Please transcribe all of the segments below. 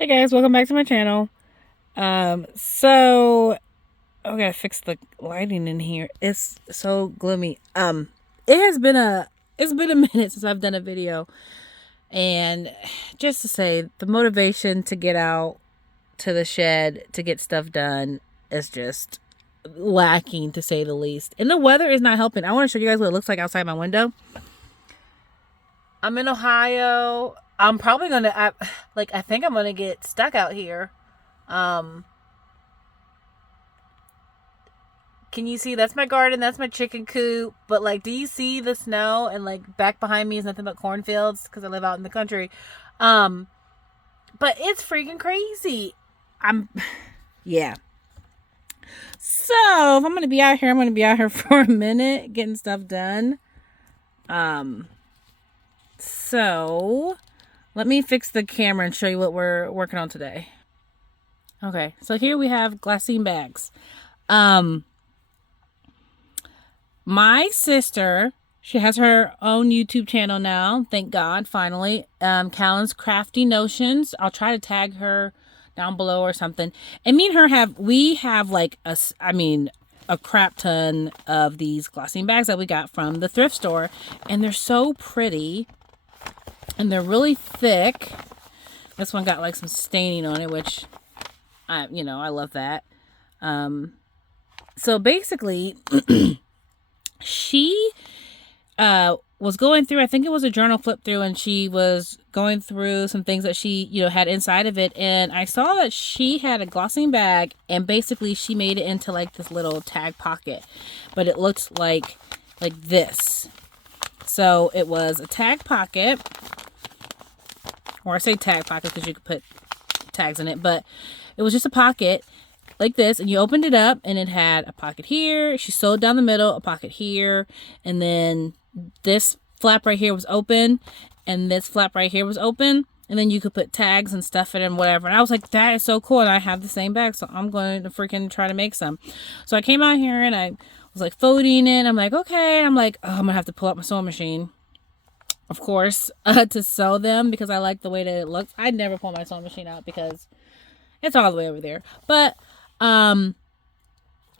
Hey guys, welcome back to my channel. So I gotta fix the lighting in here. It's so gloomy. It's been a minute since I've done a video, and just to say, the motivation to get out to the shed to get stuff done is just lacking, to say the least. And the weather is not helping. I want to show you guys what it looks like outside my window. I'm in Ohio. I'm probably gonna I think I'm gonna get stuck out here. Um, can you see? That's my garden. That's my chicken coop. But like, do you see the snow? And like back behind me is nothing but cornfields because I live out in the country. Um, but it's freaking crazy. Yeah. So if I'm gonna be out here, I'm gonna be out here for a minute getting stuff done. So let me fix the camera and show you what we're working on today. Okay, so here we have Glassine Bags. My sister, she has her own YouTube channel now, thank God, finally. Calins Craft Notions. I'll try to tag her down below or something. And me and her we have like a crap ton of these Glassine bags that we got from the thrift store, and they're so pretty. And they're really thick. This one got like some staining on it, which I love that. So basically, she was going through, I think it was a journal flip through, and she was going through some things that she, had inside of it. And I saw that she had a Glassine bag, and basically she made it into like this little tag pocket, but it looked like this. So it was a tag pocket. Or I say tag pocket because you could put tags in it, but it was just a pocket like this, and you opened it up and it had a pocket here. She sewed down the middle, a pocket here, and then this flap right here was open, and this flap right here was open, and then you could put tags and stuff in it and whatever. And I was like, that is so cool, and I have the same bag, so I'm going to freaking try to make some. So I came out here and I was like folding it. I'm like, okay. And I'm like, oh, I'm gonna have to pull out my sewing machine, of course, to sew them because I like the way that it looks. I'd never pull my sewing machine out because it's all the way over there. But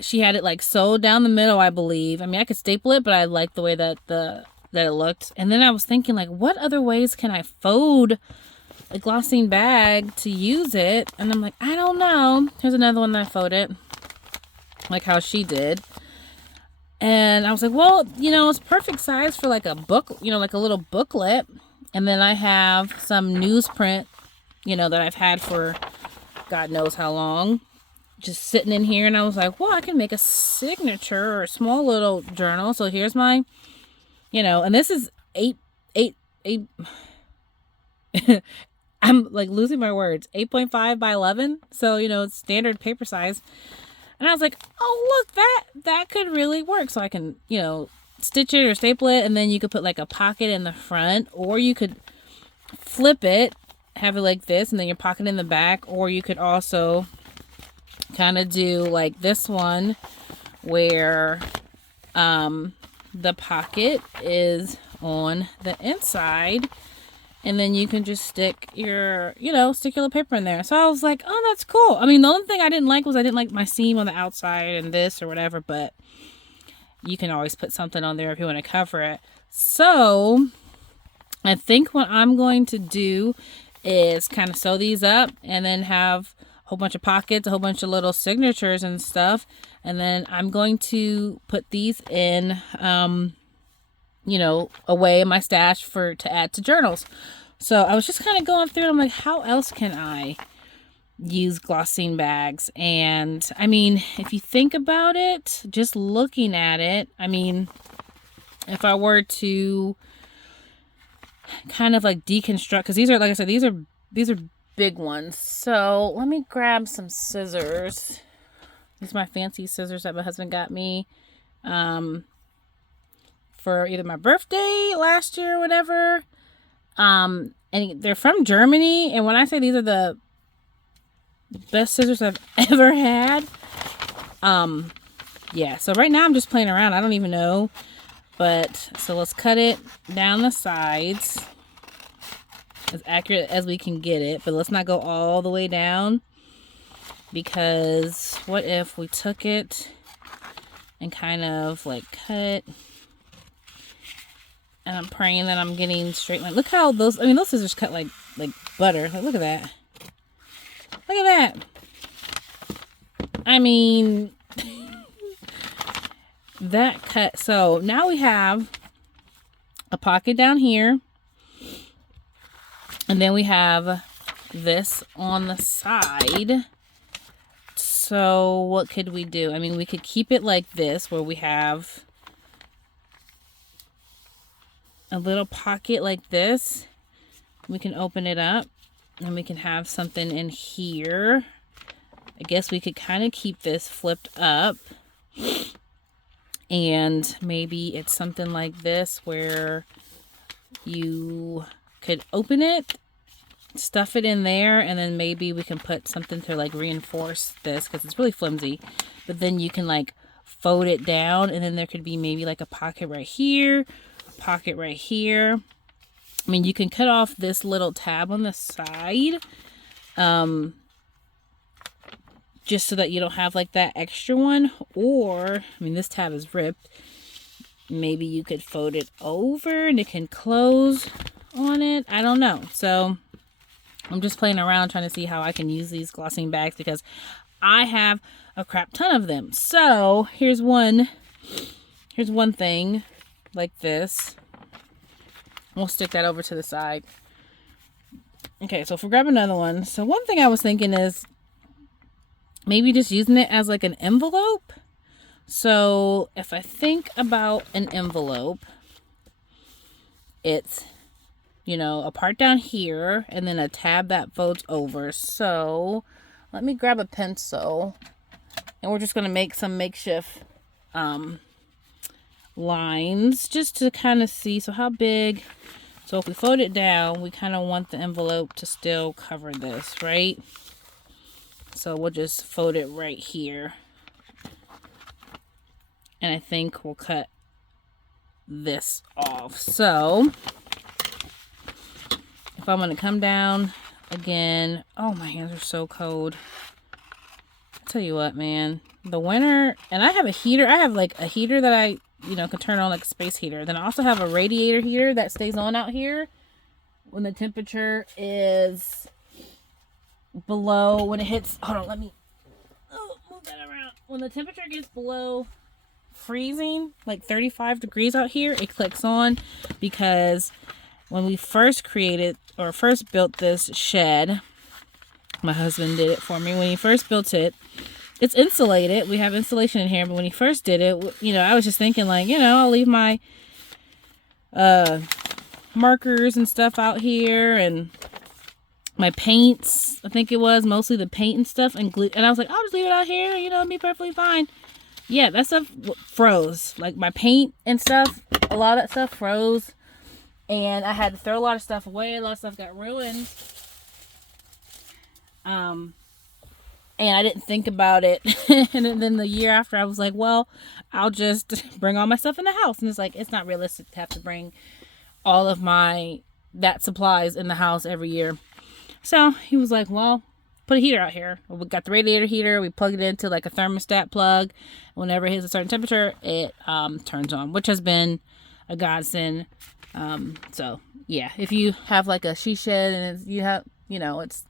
she had it like sewed down the middle, I believe. I mean, I could staple it, but I like the way that that it looked. And then I was thinking, like, what other ways can I fold a Glassine bag to use it? And I'm like, I don't know. Here's another one that I folded, like how she did. And I was like, well, it's perfect size for like a book, like a little booklet. And then I have some newsprint, that I've had for God knows how long, just sitting in here. And I was like, well, I can make a signature or a small little journal. So here's my, and this is eight. I'm like losing my words. 8.5 by 11. So, it's standard paper size. And I was like, oh, look, that could really work. So I can, stitch it or staple it. And then you could put like a pocket in the front. Or you could flip it, have it like this, and then your pocket in the back. Or you could also kind of do like this one where the pocket is on the inside. And then you can just stick your, stick your little paper in there. So I was like, oh, that's cool. I mean, the only thing I didn't like was I didn't like my seam on the outside and this or whatever. But you can always put something on there if you want to cover it. So I think what I'm going to do is kind of sew these up and then have a whole bunch of pockets, a whole bunch of little signatures and stuff. And then I'm going to put these in away in my stash to add to journals. So I was just kind of going through it. I'm like, how else can I use Glassine bags? And I mean, if you think about it, just looking at it, I mean, if I were to kind of like deconstruct, because these are, like I said, these are big ones. So let me grab some scissors. These are my fancy scissors that my husband got me for either my birthday last year or whatever. And they're from Germany. And when I say these are the best scissors I've ever had, yeah. So right now I'm just playing around. I don't even know. But so let's cut it down the sides as accurate as we can get it, but let's not go all the way down, because what if we took it and kind of like cut, and I'm praying that I'm getting straight line. Look how those, I mean, those scissors cut like butter. Like, look at that. Look at that. I mean, that cut. So now we have a pocket down here, and then we have this on the side. So what could we do? I mean, we could keep it like this, where we have a little pocket like this. We can open it up and we can have something in here. I guess we could kind of keep this flipped up, and maybe it's something like this where you could open it, stuff it in there, and then maybe we can put something to like reinforce this, because it's really flimsy. But then you can like fold it down, and then there could be maybe like a pocket right here, pocket right here. I mean, you can cut off this little tab on the side, just so that you don't have like that extra one. Or, I mean, this tab is ripped. Maybe you could fold it over and it can close on it. I don't know. So I'm just playing around trying to see how I can use these Glassine bags, because I have a crap ton of them. So here's one thing like this. We'll stick that over to the side. Okay, so if we grab another one. So one thing I was thinking is maybe just using it as like an envelope. So if I think about an envelope, it's, you know, a part down here and then a tab that folds over. So let me grab a pencil, and we're just going to make some makeshift lines just to kind of see. So how big? So if we fold it down, we kind of want the envelope to still cover this, right? So we'll just fold it right here. And I think we'll cut this off. So if I'm going to come down again, oh, my hands are so cold. I'll tell you what, man, the winter, and I have a heater. I have like a heater that I, you know, can turn on, like a space heater. Then I also have a radiator heater that stays on out here when the temperature is below, when it hits, hold on, let me move that around. When the temperature gets below freezing, like 35 degrees out here, it clicks on, because when we first created or first built this shed, my husband did it for me. When he first built it, it's insulated. We have insulation in here, but when he first did it, you know, I was just thinking like, you know, I'll leave my markers and stuff out here, and my paints, I think it was mostly the paint and stuff, and glue, and I was like, I'll just leave it out here, you know, it'll be perfectly fine. Yeah, that stuff froze. Like my paint and stuff, a lot of that stuff froze, and I had to throw a lot of stuff away. A lot of stuff got ruined. And I didn't think about it. And then the year after, I was like, well, I'll just bring all my stuff in the house. And it's like, it's not realistic to have to bring all of that supplies in the house every year. So he was like, well, put a heater out here. We got the radiator heater. We plugged it into like a thermostat plug. Whenever it hits a certain temperature, it turns on, which has been a godsend. So yeah, if you have like a she shed and you have, you know, it's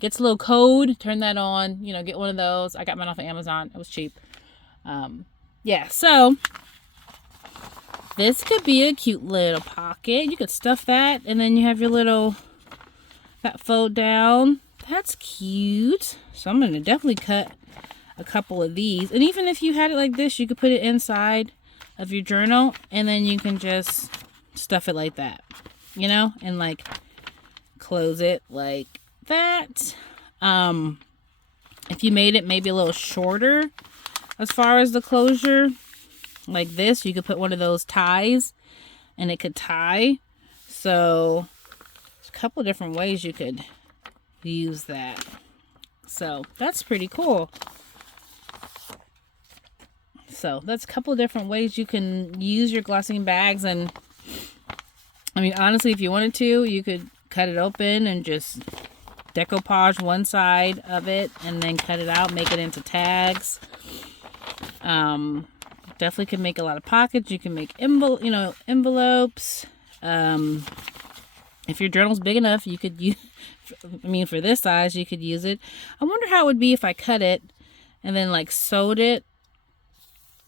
gets a little cold, turn that on, you know, get one of those. I got mine off of Amazon. It was cheap. Yeah, so this could be a cute little pocket. You could stuff that, and then you have your little, that fold down. That's cute. So I'm going to definitely cut a couple of these. And even if you had it like this, you could put it inside of your journal, and then you can just stuff it like that, you know, and like close it like that. If you made it maybe a little shorter as far as the closure, like this, you could put one of those ties and it could tie. So there's a couple different ways you could use that. So that's pretty cool. So that's a couple of different ways you can use your Glassine bags. And I mean, honestly, if you wanted to, you could cut it open and just decoupage one side of it and then cut it out, make it into tags. Definitely can make a lot of pockets. You can make envelopes. If your journal's big enough, you could use, for this size, you could use it. I wonder how it would be if I cut it and then like sewed it,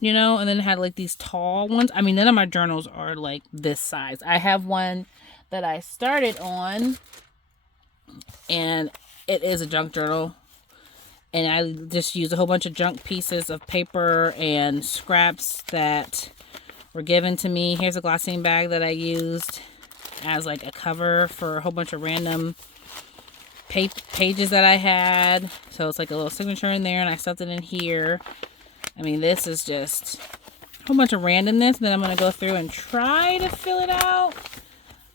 and then had like these tall ones. None of my journals are like this size. I have one that I started on, and it is a junk journal. And I just used a whole bunch of junk pieces of paper and scraps that were given to me. Here's a Glassine bag that I used as like a cover for a whole bunch of random pages that I had. So it's like a little signature in there, and I stuffed it in here. This is just a whole bunch of randomness. Then I'm going to go through and try to fill it out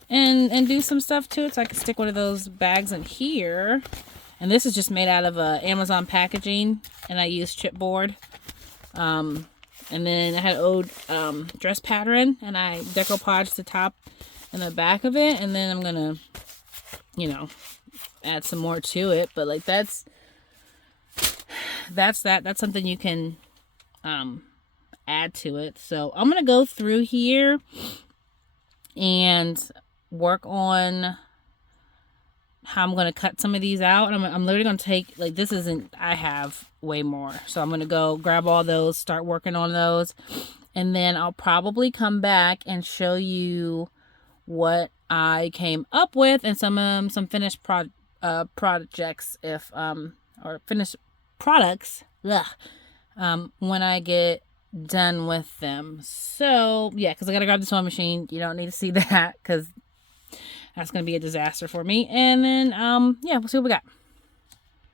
and do some stuff to it. So I can stick one of those bags in here. And this is just made out of Amazon packaging, and I used chipboard. And then I had old dress pattern, and I decoupaged the top and the back of it. And then I'm gonna, add some more to it. But like that's something you can add to it. So I'm gonna go through here and work on how I'm going to cut some of these out. And I'm literally going to take, I have way more. So I'm going to go grab all those, start working on those. And then I'll probably come back and show you what I came up with and some finished projects or finished products when I get done with them. So yeah, because I got to grab the sewing machine. You don't need to see that because that's going to be a disaster for me. And then, we'll see what we got.